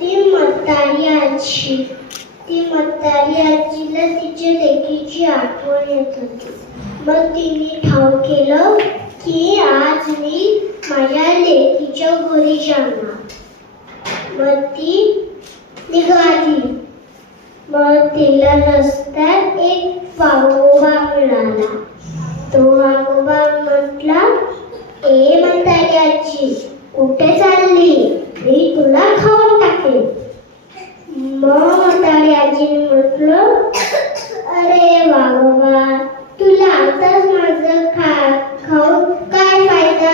ती म्हातारी आजीला तिच्या लेकीची आठवण येत होती. मग तिने ठाव केलं की आज मी माझ्या लेकीच्या घरी जाणार. मग ती निघाली. मग तिला रस्त्यात एक वाघोबा मिळाला. तो वाघोबा म्हटला, ए म्हातारी आजी, कुठे चालली? मी तुला खाऊन टाकेन. मग म्हातारी आजीने म्हटलं, अरे वाघोबा, तुला आताच माझं खाऊन काय फायदा?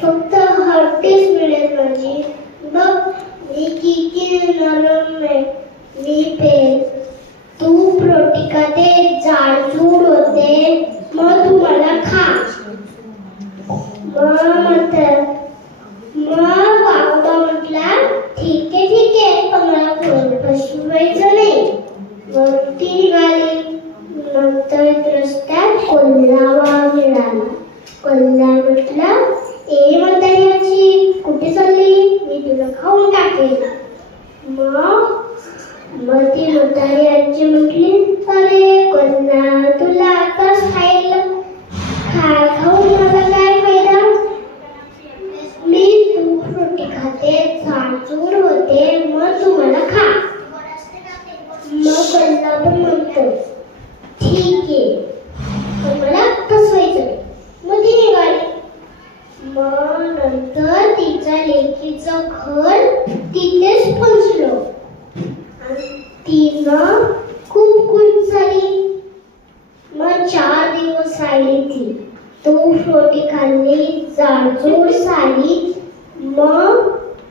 फक्त हड्डीच मिळेल माझी. बघ मी किती नरम आहे. मी पेन तू रोटी खाते, जाडजूड होते, मग तू मला खा. मग वाघोबा म्हटला, ठीक आहे, पण मला फसवायचं नाही. मग ती निघाली. नंतर रस्त्यात कोल्हा मिळाला. कोल्हा म्हटला, ए म्हातारी आजी, कुठे चालली? मी तुला खाऊन टाकेन. मग ती म्हातारी आजी म्हटली, अरे कोल्हा, तुला आताच खाऊन मला काय फायदा? मी तूप रोटी खाते, झाडझूड होते, मग तू मला खा. मग कोल्हा पण म्हणतो, ठीक आहे, पण मला फसवायचं. मग ती निघाली. मग नंतर तिच्या लेकीचं घर तिथेच पोहोचलं. तिनं खूप खुश झाली. मग 4 दिवस राहिली ती. तूप रोटी खाल्ली, जाडजूड झाली. मग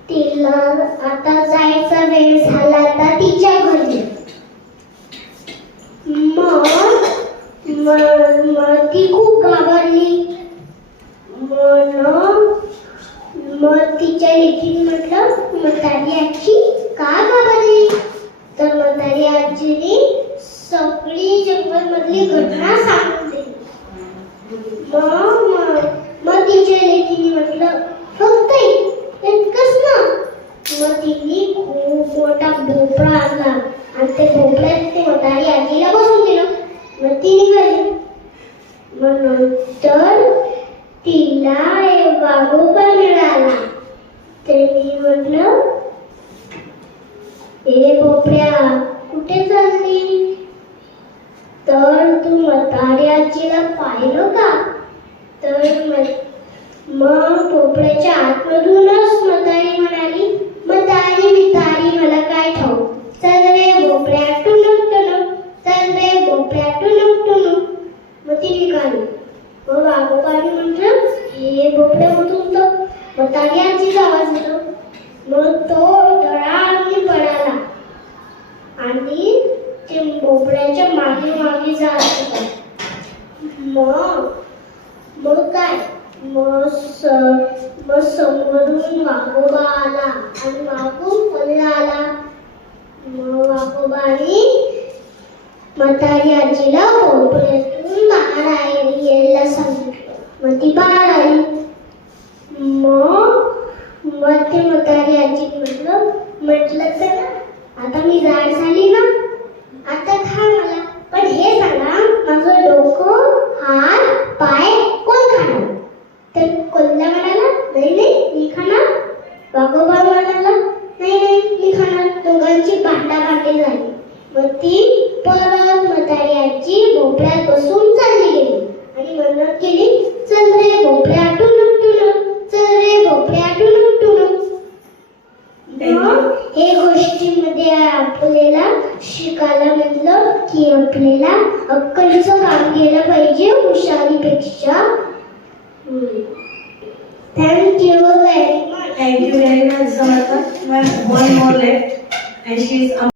तिला आता जायचा वेळ झाला. आता तिच्या घरी. मग ती खूप घाबरली. मग तिच्या लेकीने म्हटलं, म्हातारी आजी, का घाबरली? तर म्हातारी आजीने सगळी जंगलमधली घटना सांगून दिली. मग तिच्या लेकीने म्हटलं, फक्त इतकंच ना? मग तिने खूप मोठा भोपळा आणला आणि ते भोपळ्यात ते म्हातारी आजीला बसवून दिलं. मग ती निघाली. मग नंतर तिला एक वाघोबा मिळाला. त्यांनी म्हटलं, ए भोपळ्या, कुठे चालली? तर तू म्हातारी आजीला पाहिलं का? तर मग भोपळ्याच्या आतमधूनच म्हातारी म्हणाली, म्हातारी मला काय ठाऊक? चल रे भोपळ्या, टुनुक टुनुक, चल रे भोपळ्या, टुनुक टुनुक. मग ती निघाली. मग वाघोबाने म्हटलं, हे भोपळ्या मधून तर म्हातारी आजीचा आवाज येतो. मग तो दळाने पडाला आणि ते भोपळ्याच्या मागे जात होता. मग काय? मग समोरून वाघोबा आला आणि मागून कोल्हा आला. मग वाघोबाने म्हातारी आजीला भोपळ्यातून बाहेर यायला सांगितलं. मग ती बाहेर आली. मग ते म्हातारी आजी म्हटलं तर आता मी जाड झाली ना, आता खा मला. पण हे सांगा, माझं डोकं, हात, पाय कोण खाणार? तर कोल्हा म्हणाला, नाही मी खाणार. वाघोबा म्हणाला, नाही मी खाणार. दोघांची भांडाभांडी झाली. मग ती परत म्हातारी आजी भोपळ्यात बसून चालली गेली आणि म्हणत गेली, चल रे भोपळ्या, टुनुक टुनुक, चल रे भोपळ्या, टुनुक टुनुक. मग हे गोष्टीमध्ये आपल्याला शिकायला मिळालं की आपल्याला अक्कलीचं काम केलं पाहिजे हुशारीपेक्षा. Thank you very much. Thank you very much, Samantha. One more left, and she is